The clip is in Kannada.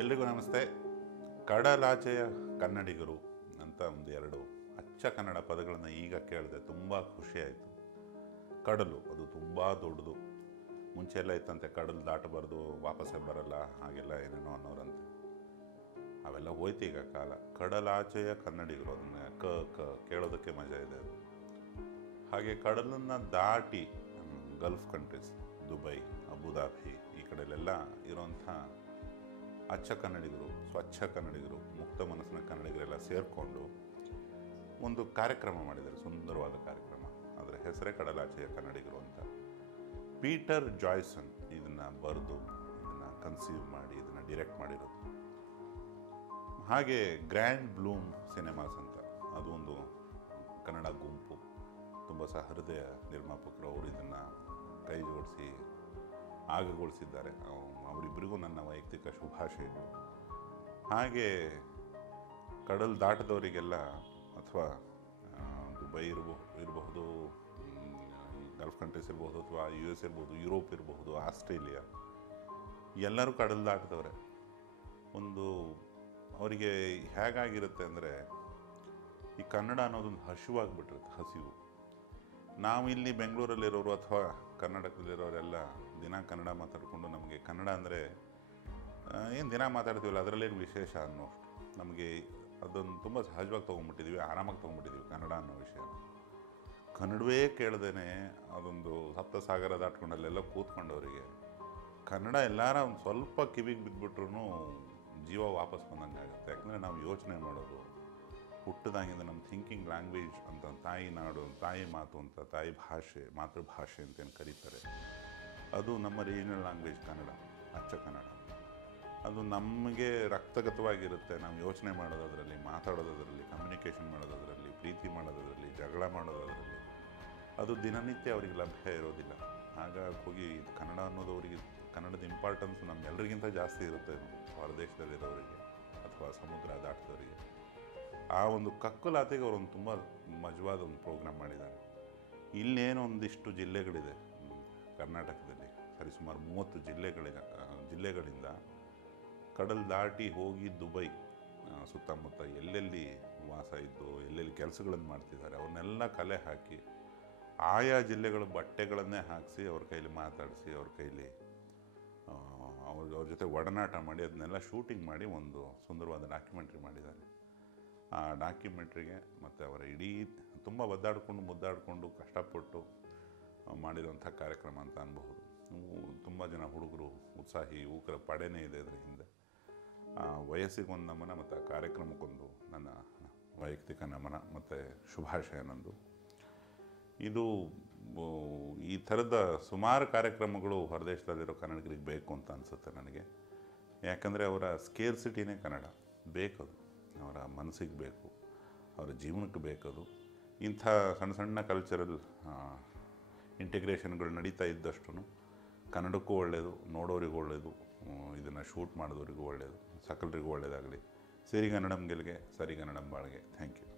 ಎಲ್ರಿಗೂ ನಮಸ್ತೆ. ಕಡಲಾಚೆಯ ಕನ್ನಡಿಗರು ಅಂತ ಎರಡು ಅಚ್ಚ ಕನ್ನಡ ಪದಗಳನ್ನು ಈಗ ಕೇಳಿದೆ, ತುಂಬ ಖುಷಿಯಾಯಿತು. ಕಡಲು ಅದು ತುಂಬ ದೊಡ್ಡದು. ಮುಂಚೆ ಎಲ್ಲ ಇತ್ತಂತೆ ಕಡಲು ದಾಟಬಾರ್ದು, ವಾಪಸ್ಸೇ ಬರಲ್ಲ, ಹಾಗೆಲ್ಲ ಏನೇನೋ ಅನ್ನೋರಂತೆ. ಅವೆಲ್ಲ ಹೋಯ್ತು ಈಗ ಕಾಲ. ಕಡಲಾಚೆಯ ಕನ್ನಡಿಗರು, ಅದನ್ನು ಕೇಳೋದಕ್ಕೆ ಮಜಾ ಇದೆ ಅದು. ಹಾಗೆ ಕಡಲನ್ನು ದಾಟಿ ಗಲ್ಫ್ ಕಂಟ್ರೀಸ್, ದುಬೈ, ಅಬುದಾಬಿ ಈ ಕಡೆಯಲ್ಲೆಲ್ಲ ಇರೋಂಥ ಅಚ್ಚ ಕನ್ನಡಿಗರು, ಸ್ವಚ್ಛ ಕನ್ನಡಿಗರು, ಮುಕ್ತ ಮನಸ್ಸಿನ ಕನ್ನಡಿಗರೆಲ್ಲ ಸೇರಿಕೊಂಡು ಒಂದು ಕಾರ್ಯಕ್ರಮ ಮಾಡಿದ್ದಾರೆ, ಸುಂದರವಾದ ಕಾರ್ಯಕ್ರಮ. ಅದರ ಹೆಸರೇ ಕಡಲಾಚೆಯ ಕನ್ನಡಿಗರು ಅಂತ. ಪೀಟರ್ ಜಾಯ್ಸನ್ ಇದನ್ನು ಬರೆದು, ಇದನ್ನು ಕನ್ಸೀವ್ ಮಾಡಿ, ಇದನ್ನು ಡೈರೆಕ್ಟ್ ಮಾಡಿರೋದು. ಹಾಗೆ ಗ್ರ್ಯಾಂಡ್ ಬ್ಲೂಮ್ ಸಿನಿಮಾಸ್ ಅಂತ, ಅದು ಒಂದು ಕನ್ನಡ ಗುಂಪು, ತುಂಬ ಸಹೃದಯ ನಿರ್ಮಾಪಕರು. ಅವರು ಇದನ್ನು ಕೈ ಜೋಡಿಸಿ ಆಗಗೊಳಿಸಿದ್ದಾರೆ. ಅವರಿಬ್ಬರಿಗೂ ನನ್ನ ವೈಯಕ್ತಿಕ ಶುಭಾಶಯಗಳು. ಹಾಗೆ ಕಡಲು ದಾಟದವರಿಗೆಲ್ಲ, ಅಥವಾ ದುಬೈ ಇರಬಹುದು, ಗಲ್ಫ್ ಕಂಟ್ರೀಸ್ ಇರ್ಬೋದು, ಅಥವಾ US ಇರ್ಬೋದು, ಯುರೋಪ್ ಇರಬಹುದು, ಆಸ್ಟ್ರೇಲಿಯಾ, ಎಲ್ಲರೂ ಕಡಲು ದಾಟದವರೇ. ಒಂದು ಅವರಿಗೆ ಹೇಗಾಗಿರುತ್ತೆ ಅಂದರೆ, ಈ ಕನ್ನಡ ಅನ್ನೋದೊಂದು ಹಸಿವಾಗಿಬಿಟ್ಟಿರುತ್ತೆ, ಹಸಿವು. ನಾವು ಇಲ್ಲಿ ಬೆಂಗಳೂರಲ್ಲಿರೋರು ಅಥವಾ ಕರ್ನಾಟಕದಲ್ಲಿರೋರೆಲ್ಲ ದಿನ ಕನ್ನಡ ಮಾತಾಡಿಕೊಂಡು, ನಮಗೆ ಕನ್ನಡ ಅಂದರೆ ಏನು ದಿನ ಮಾತಾಡ್ತೀವಲ್ಲ, ಅದರಲ್ಲೇನು ವಿಶೇಷ ಅನ್ನೋಷ್ಟು ನಮಗೆ ಅದನ್ನು ತುಂಬ ಸಹಜವಾಗಿ ತೊಗೊಂಡ್ಬಿಟ್ಟಿದ್ದೀವಿ, ಆರಾಮಾಗಿ ತೊಗೊಂಡ್ಬಿಟ್ಟಿದ್ದೀವಿ ಕನ್ನಡ ಅನ್ನೋ ವಿಷಯ. ಕನ್ನಡವೇ ಕೇಳ್ದೇ ಅದೊಂದು ಸಪ್ತಸಾಗರ ದಾಟ್ಕೊಂಡಲ್ಲೆಲ್ಲ ಕೂತ್ಕೊಂಡವರಿಗೆ ಕನ್ನಡ ಎಲ್ಲಾರ ಒಂದು ಸ್ವಲ್ಪ ಕಿವಿಗೆ ಬಿದ್ದುಬಿಟ್ರೂ ಜೀವ ವಾಪಸ್ ಬಂದಂಗೆ ಆಗುತ್ತೆ. ಯಾಕಂದರೆ ನಾವು ಯೋಚನೆ ಮಾಡೋದು ಹುಟ್ಟದಾಗಿಂದ ನಮ್ಮ ಥಿಂಕಿಂಗ್ ಲ್ಯಾಂಗ್ವೇಜ್ ಅಂತ, ತಾಯಿ ನಾಡು, ತಾಯಿ ಮಾತು ಅಂತ, ತಾಯಿ ಭಾಷೆ, ಮಾತೃಭಾಷೆ ಅಂತೇನು ಕರೀತಾರೆ, ಅದು ನಮ್ಮ ರೀಜನಲ್ ಲ್ಯಾಂಗ್ವೇಜ್ ಕನ್ನಡ, ಅಚ್ಚ ಕನ್ನಡ. ಅದು ನಮಗೆ ರಕ್ತಗತವಾಗಿರುತ್ತೆ. ನಾವು ಯೋಚನೆ ಮಾಡೋದರಲ್ಲಿ, ಮಾತಾಡೋದರಲ್ಲಿ, ಕಮ್ಯುನಿಕೇಷನ್ ಮಾಡೋದರಲ್ಲಿ, ಪ್ರೀತಿ ಮಾಡೋದರಲ್ಲಿ, ಜಗಳ ಮಾಡೋದರಲ್ಲಿ, ಅದು ದಿನನಿತ್ಯ ಅವರಿಗೆ ಲಭ್ಯ ಇರೋದಿಲ್ಲ. ಹಾಗಾಗಿ ಹೋಗಿ ಕನ್ನಡ ಅನ್ನೋದು ಅವರಿಗೆ, ಕನ್ನಡದ ಇಂಪಾರ್ಟೆನ್ಸ್ ನಮ್ಮೆಲ್ಲರಿಗಿಂತ ಜಾಸ್ತಿ ಇರುತ್ತೆ ಹೊರದೇಶದಲ್ಲಿರೋರಿಗೆ ಅಥವಾ ಸಮುದ್ರ ದಾಟಿದವರಿಗೆ. ಆ ಒಂದು ಕಕ್ಕಲಾತೆಗೆ ಅವರೊಂದು ತುಂಬ ಮಜವಾದ ಒಂದು ಪ್ರೋಗ್ರಾಮ್ ಮಾಡಿದ್ದಾರೆ. ಇಲ್ಲೇನೋ ಒಂದಿಷ್ಟು ಜಿಲ್ಲೆಗಳಿದೆ ಕರ್ನಾಟಕದಲ್ಲಿ, ಸರಿಸುಮಾರು 30 ಜಿಲ್ಲೆಗಳಿಂದ ಕಡಲು ದಾಟಿ ಹೋಗಿ ದುಬೈ ಸುತ್ತಮುತ್ತ ಎಲ್ಲೆಲ್ಲಿ ವಾಸ ಇದ್ದು, ಎಲ್ಲೆಲ್ಲಿ ಕೆಲಸಗಳನ್ನು ಮಾಡ್ತಿದ್ದಾರೆ, ಅವ್ರನ್ನೆಲ್ಲ ಕಲೆ ಹಾಕಿ ಆಯಾ ಜಿಲ್ಲೆಗಳ ಬಟ್ಟೆಗಳನ್ನೇ ಹಾಕಿಸಿ ಅವ್ರ ಕೈಲಿ ಮಾತಾಡಿಸಿ, ಅವ್ರ ಕೈಲಿ ಅವ್ರ ಜೊತೆ ಒಡನಾಟ ಮಾಡಿ, ಅದನ್ನೆಲ್ಲ ಶೂಟಿಂಗ್ ಮಾಡಿ ಒಂದು ಸುಂದರವಾದ ಡಾಕ್ಯುಮೆಂಟ್ರಿ ಮಾಡಿದ್ದಾರೆ. ಆ ಡಾಕ್ಯುಮೆಂಟ್ರಿಗೆ ಮತ್ತು ಅವರ ಇಡೀ ತುಂಬ ಮುದ್ದಾಡಿಕೊಂಡು ಕಷ್ಟಪಟ್ಟು ಮಾಡಿರೋಂಥ ಕಾರ್ಯಕ್ರಮ ಅಂತ ಅನ್ಬಹುದು. ತುಂಬ ಜನ ಹುಡುಗರು, ಉತ್ಸಾಹಿ ಯುವಕರ ಪಡೆನೇ ಇದೆ ಇದರ ಹಿಂದೆ. ವಯಸ್ಸಿಗೊಂದು ನಮನ ಮತ್ತು ಆ ಕಾರ್ಯಕ್ರಮಕ್ಕೊಂದು ನನ್ನ ವೈಯಕ್ತಿಕ ನಮನ ಮತ್ತು ಶುಭಾಶಯ ನಂದು. ಇದು ಈ ಥರದ ಸುಮಾರು ಕಾರ್ಯಕ್ರಮಗಳು ಹೊರದೇಶದಲ್ಲಿರೋ ಕನ್ನಡಿಗರಿಗೆ ಬೇಕು ಅಂತ ಅನಿಸುತ್ತೆ ನನಗೆ. ಯಾಕಂದರೆ ಅವರ ಸ್ಕೇರ್ಸಿಟಿನೇ ಕನ್ನಡ ಬೇಕದು, ಅವರ ಮನಸ್ಸಿಗೆ ಬೇಕು, ಅವರ ಜೀವನಕ್ಕೆ ಬೇಕದು. ಇಂಥ ಸಣ್ಣ ಸಣ್ಣ ಕಲ್ಚರಲ್ ಇಂಟಿಗ್ರೇಷನ್ಗಳು ನಡೀತಾ ಇದ್ದಷ್ಟು ಕನ್ನಡಕ್ಕೂ ಒಳ್ಳೆಯದು, ನೋಡೋರಿಗೂ ಒಳ್ಳೆಯದು, ಇದನ್ನು ಶೂಟ್ ಮಾಡಿದವರಿಗೂ ಒಳ್ಳೆಯದು, ಸಕಲರಿಗೂ ಒಳ್ಳೆಯದಾಗಲಿ. ಸಿರಿಗನ್ನಡಂ ಗೆಲ್ಗೆ, ಸರಿಗನ್ನಡಂ ಬಾಳ್ಗೆ. Thank you.